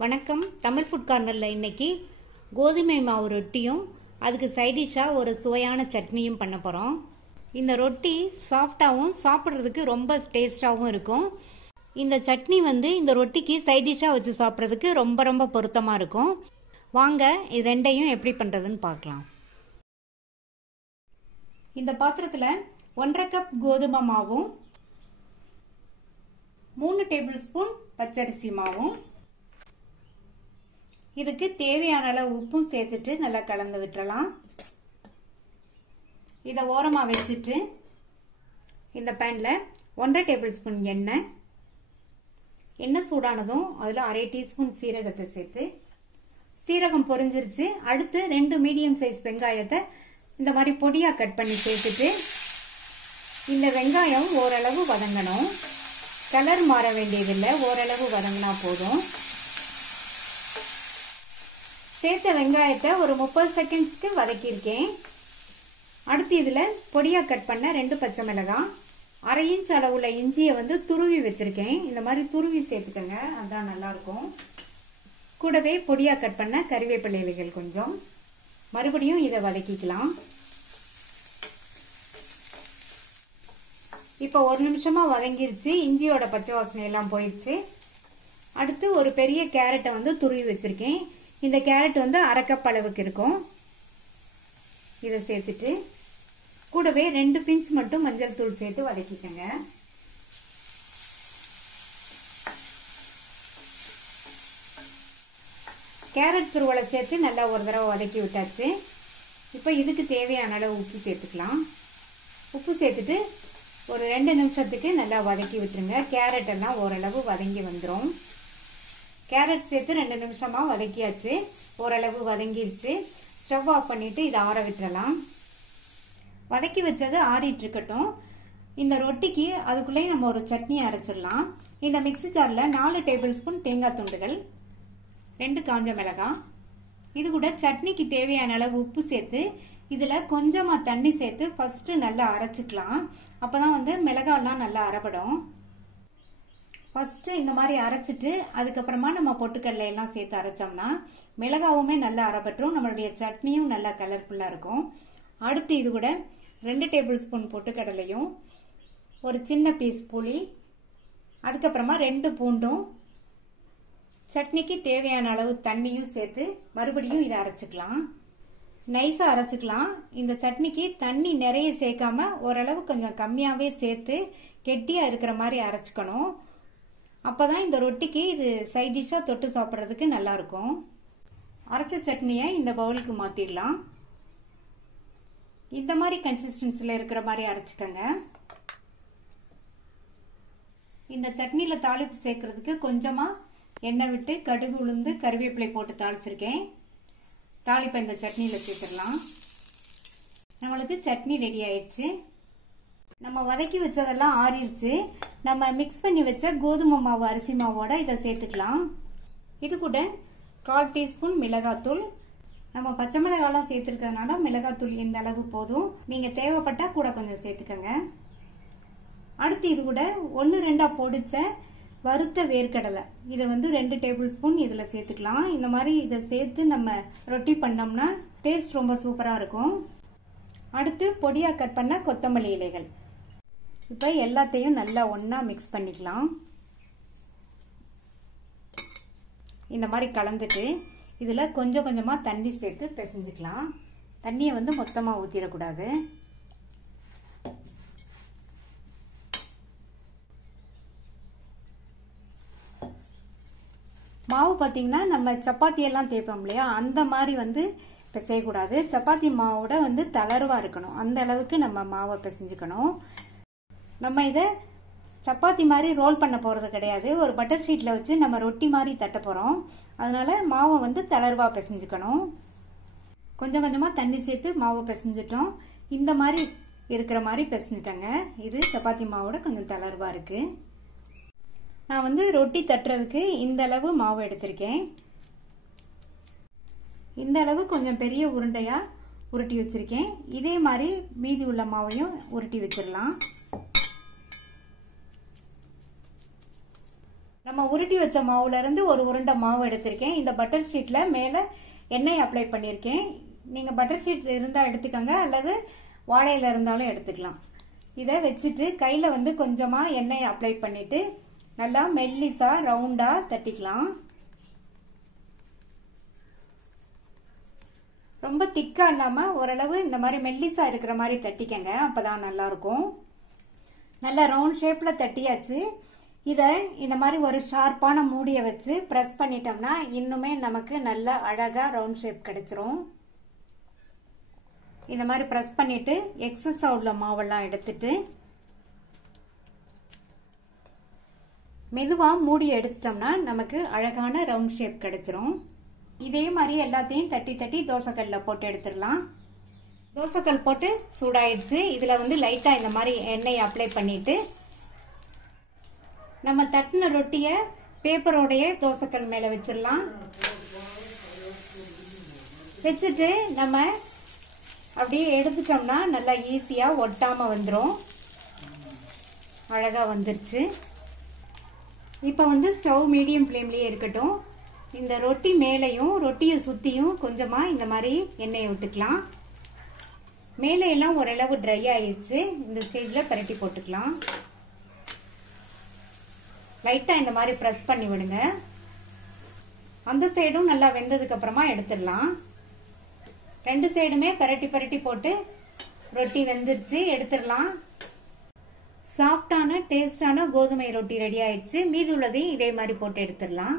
வணக்கம். தமிழ் ஃபுட் கார்னரில் இன்னைக்கு கோதுமை மாவு ரொட்டியும் அதுக்கு சைடிஷாக ஒரு சுவையான சட்னியும் பண்ண போகிறோம். இந்த ரொட்டி சாஃப்டாகவும் சாப்பிட்றதுக்கு ரொம்ப டேஸ்டாகவும் இருக்கும். இந்த சட்னி இந்த ரொட்டிக்கு சைடிஷாக வச்சு சாப்பிட்றதுக்கு ரொம்ப ரொம்ப பொருத்தமாக இருக்கும். வாங்க இது ரெண்டையும் எப்படி பண்ணுறதுன்னு பார்க்கலாம். இந்த பாத்திரத்தில் 1.5 கப் கோதுமை மாவும் 3 டேபிள் ஸ்பூன் பச்சரிசி மாவும் இதுக்கு தேவையான அளவு உப்பும் சேர்த்துட்டு நல்லா கலந்து விட்டுறலாம். இதை ஓரமாக வச்சுட்டு இந்த பேனில் 1.5 டேபிள் ஸ்பூன் எண்ணெய் சூடானதும் அதில் 1/2 டீஸ்பூன் சீரகத்தை சேர்த்து சீரகம் பொரிஞ்சிருச்சு. அடுத்து 2 மீடியம் சைஸ் வெங்காயத்தை இந்த மாதிரி பொடியாக கட் பண்ணி சேர்த்துட்டு இந்த வெங்காயம் ஓரளவு வதங்கணும். கலர் மாற வேண்டியதில்லை, ஓரளவு வதங்கினா போதும். சேர்த்த வெங்காயத்தை ஒரு 30 செகண்ட்ஸ்க்கு வதக்கியிருக்கேன். அடுத்து இதில் பொடியாக கட் பண்ண 2 பச்சை மிளகாய், 1/2 இன்ச் அளவுள்ள இஞ்சியை துருவி வச்சிருக்கேன். இந்த மாதிரி துருவி சேர்த்துக்கங்க, அதான் நல்லா இருக்கும். கூடவே பொடியாக கட் பண்ண கறிவேப்பிலை இலைகள் கொஞ்சம். மறுபடியும் இதை வதக்கிக்கலாம். இப்போ 1 நிமிஷமா வதங்கிருச்சு. இஞ்சியோட பச்சை வாசனை எல்லாம் போயிடுச்சு. அடுத்து ஒரு பெரிய கேரட்டை துருவி வச்சிருக்கேன். இந்த கேரட் 1/2 கப் அளவுக்கு இருக்கும். இதை சேர்த்துட்டு கூடவே 2 பிஞ்ச் மட்டும் மஞ்சள் தூள் சேர்த்து வதக்கிக்கங்க. கேரட் துருவலை சேர்த்து நல்லா ஒரு தடவை வதக்கி விட்டாச்சு. இப்போ இதுக்கு தேவையான அளவு உப்பு சேர்த்துக்கலாம். உப்பு சேர்த்துட்டு ஒரு 2 நிமிஷத்துக்கு நல்லா வதக்கி விட்டுருங்க. கேரட் எல்லாம் ஓரளவு வதங்கி வந்துடும். கேரட் சேர்த்து 2 நிமிஷமா வதக்கியாச்சு. ஓரளவு வதங்கிருச்சு. ஸ்டவ் ஆஃப் பண்ணிட்டு இதை ஆற விட்டுறலாம். வதக்கி வச்சது ஆறிட்டு இருக்கட்டும். இந்த ரொட்டிக்கு அதுக்குள்ளே நம்ம ஒரு சட்னி அரைச்சிடலாம். இந்த மிக்ஸி ஜாரில் 4 டேபிள் ஸ்பூன் தேங்காய் துண்டுகள், 2 காஞ்ச மிளகாய், இது கூட சட்னிக்கு தேவையான அளவு உப்பு சேர்த்து இதில் கொஞ்சமாக தண்ணி சேர்த்து ஃபர்ஸ்ட் நல்லா அரைச்சிக்கலாம். அப்போதான் மிளகாய்லாம் நல்லா அரைப்படும். ஃபர்ஸ்ட் இந்த மாதிரி அரைச்சிட்டு அதுக்கப்புறமா நம்ம பொட்டுக்கடலை எல்லாம் சேர்த்து அரைச்சோம்னா மிளகாவுமே நல்லா அரைப்பட்டுரும். நம்மளுடைய சட்னியும் நல்லா கலர்ஃபுல்லாக இருக்கும். அடுத்து இது கூட 2 டேபிள் ஸ்பூன் பொட்டுக்கடலையும், ஒரு சின்ன பீஸ் புளி, அதுக்கப்புறமா 2 பூண்டும், சட்னிக்கு தேவையான அளவு தண்ணியும் சேர்த்து மறுபடியும் இதை அரைச்சிக்கலாம். நைஸாக அரைச்சிக்கலாம். இந்த சட்னிக்கு தண்ணி நிறைய சேர்க்காம ஓரளவு கொஞ்சம் கம்மியாகவே சேர்த்து கெட்டியாக இருக்கிற மாதிரி அரைச்சிக்கணும். அப்போதான் இந்த ரொட்டிக்கு இது சைட் டிஷ்ஷாக தொட்டு சாப்பிட்றதுக்கு நல்லா இருக்கும். அரைச்ச சட்னியை இந்த பவுலுக்கு மாற்றிடலாம். இந்த மாதிரி கன்சிஸ்டன்சியில் இருக்கிற மாதிரி அரைச்சிக்கங்க. இந்த சட்னியில் தாளிப்பு சேர்க்கறதுக்கு கொஞ்சமாக எண்ணெய் விட்டு கடுகு உளுந்து கறிவேப்பிலை போட்டு தாளிச்சிருக்கேன். தாளிப்பை இந்த சட்னியில் சேர்த்துடலாம். நம்மளுக்கு சட்னி ரெடி ஆயிடுச்சு. நம்ம வதக்கி வச்சதெல்லாம் ஆறிடுச்சு. நம்ம மிக்ஸ் பண்ணி வச்ச கோதுமை மாவு அரிசி மாவோட இதை சேர்த்துக்கலாம். இது கூட 1/4 டீஸ்பூன் மிளகாத்தூள். நம்ம பச்சை மிளகாலாம் சேர்த்துருக்கிறதுனால மிளகாத்தூள் இந்த அளவு போதும். நீங்கள் தேவைப்பட்டா கூட கொஞ்சம் சேர்த்துக்கங்க. அடுத்து இது கூட 1-2 பொடிச்ச வறுத்த வேர்க்கடலை, இதை 2 டேபிள் ஸ்பூன் இதில் சேர்த்துக்கலாம். இந்த மாதிரி இதை சேர்த்து நம்ம ரொட்டி பண்ணோம்னா டேஸ்ட் ரொம்ப சூப்பராக இருக்கும். அடுத்து பொடியாக கட் பண்ண கொத்தமல்லி இலைகள். இப்போ எல்லாத்தையும் நல்லா ஒன்றா மிக்ஸ் பண்ணிக்கலாம். இந்த மாதிரி கலந்துட்டு இதில் கொஞ்சம் கொஞ்சமாக தண்ணி சேர்த்து பிசைஞ்சுக்கலாம். தண்ணியை மொத்தமாக ஊற்றிடக்கூடாது. மாவு பார்த்தீங்கன்னா நம்ம சப்பாத்தியெல்லாம் தேய்ப்போம் இல்லையா, அந்த மாதிரி பிசையக்கூடாது. சப்பாத்தி மாவோட தளர்வாக இருக்கணும். அந்த அளவுக்கு நம்ம மாவை பிசைஞ்சுக்கணும். நம்ம இதை சப்பாத்தி மாதிரி ரோல் பண்ண போகிறது கிடையாது. ஒரு பட்டர் ஷீட்டில் வச்சு நம்ம ரொட்டி மாதிரி தட்ட போகிறோம். அதனால மாவை தளர்வாக பிசைஞ்சுக்கணும். கொஞ்சம் கொஞ்சமாக தண்ணி சேர்த்து மாவை பிசைஞ்சிட்டோம். இந்த மாதிரி இருக்கிற மாதிரி பிசைஞ்சுக்கங்க. இது சப்பாத்தி மாவோட கொஞ்சம் தளர்வாக இருக்குது. நான் ரொட்டி தட்டுறதுக்கு இந்த அளவு மாவு எடுத்திருக்கேன். இந்த அளவு கொஞ்சம் பெரிய உருண்டையாக உருட்டி வச்சிருக்கேன். இதே மாதிரி மீதி உள்ள மாவையும் உருட்டி வச்சிடலாம். நம்ம உருட்டி வச்ச மாவுல இருந்து ஒரு உருண்டை மாவு எடுத்திருக்கேன். இந்த பட்டர் ஷீட்ல மேல எண்ணெய் அப்ளை பண்ணியிருக்கேன். நீங்க பட்டர் ஷீட் இருந்தா எடுத்துக்கோங்க, அல்லது வாழையில இருந்தாலும் எடுத்துக்கலாம். இதை வச்சுட்டு கையில கொஞ்சமா எண்ணெய் அப்ளை பண்ணிட்டு நல்லா மெல்லிசா ரவுண்டா தட்டிக்கலாம். ரொம்ப திக்கா இல்லாம ஓரளவு இந்த மாதிரி மெல்லிசா இருக்கிற மாதிரி தட்டிக்கங்க, அப்பதான் நல்லா இருக்கும். நல்லா ரவுண்ட் ஷேப்ல தட்டியாச்சு. இதை இந்த மாதிரி ஒரு ஷார்ப்பான மூடிய வச்சு பிரஸ் பண்ணிட்டோம்னா இன்னுமே நமக்கு நல்ல அழகா ரவுண்ட் ஷேப் கிடைச்சிரும். இந்த மாதிரி பிரஸ் பண்ணிட்டு எக்ஸஸ் உள்ள மாவெல்லாம் எடுத்துட்டு மெதுவா மூடி எடுத்துட்டோம்னா நமக்கு அழகான ரவுண்ட் ஷேப் கிடைச்சிரும். இதே மாதிரி எல்லாத்தையும் தட்டி தட்டி தோசைக்கல்ல போட்டு எடுத்துடலாம். தோசைக்கல் போட்டு சூடாயிடுச்சு. இதுல லைட்டா இந்த மாதிரி எண்ணெய் அப்ளை பண்ணிட்டு நம்ம தட்டின ரொட்டிய பேப்பரோடைய தோசைக்கல் மேல வச்சிடலாம். வச்சுட்டு நம்ம அப்படியே எடுத்துட்டோம்னா நல்லா ஈஸியா ஒட்டாம வந்துடும். அழகா வந்துருச்சு. இப்ப ஸ்டவ் மீடியம் ஃப்ளேம்லயே இருக்கட்டும். இந்த ரொட்டி மேலையும் ரொட்டியை சுத்தியும் கொஞ்சமா இந்த மாதிரி எண்ணெயை விட்டுக்கலாம். மேலே எல்லாம் ஓரளவு ட்ரை ஆயிடுச்சு. இந்த ஸ்டேஜ்ல பரட்டி போட்டுக்கலாம். லைட்டா இந்த மாதிரி பிரஸ் பண்ணி விடுங்க. அந்த சைடும் நல்லா வெந்ததுக்கு அப்புறமா எடுத்துடலாம். ரெண்டு சைடுமே பரட்டி பரட்டி போட்டு ரொட்டி வெந்துருச்சு, எடுத்துடலாம். சாஃப்டான டேஸ்டான கோதுமை ரொட்டி ரெடி ஆயிடுச்சு. மீதி உள்ளதையும் இதே மாதிரி போட்டு எடுத்துடலாம்.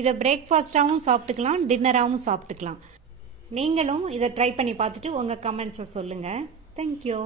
இதை பிரேக்ஃபாஸ்டாவும் சாப்பிட்டுக்கலாம், டின்னராகவும் சாப்பிட்டுக்கலாம். நீங்களும் இதை ட்ரை பண்ணி பார்த்துட்டு உங்க கமெண்ட்ஸை சொல்லுங்க. தேங்க்யூ.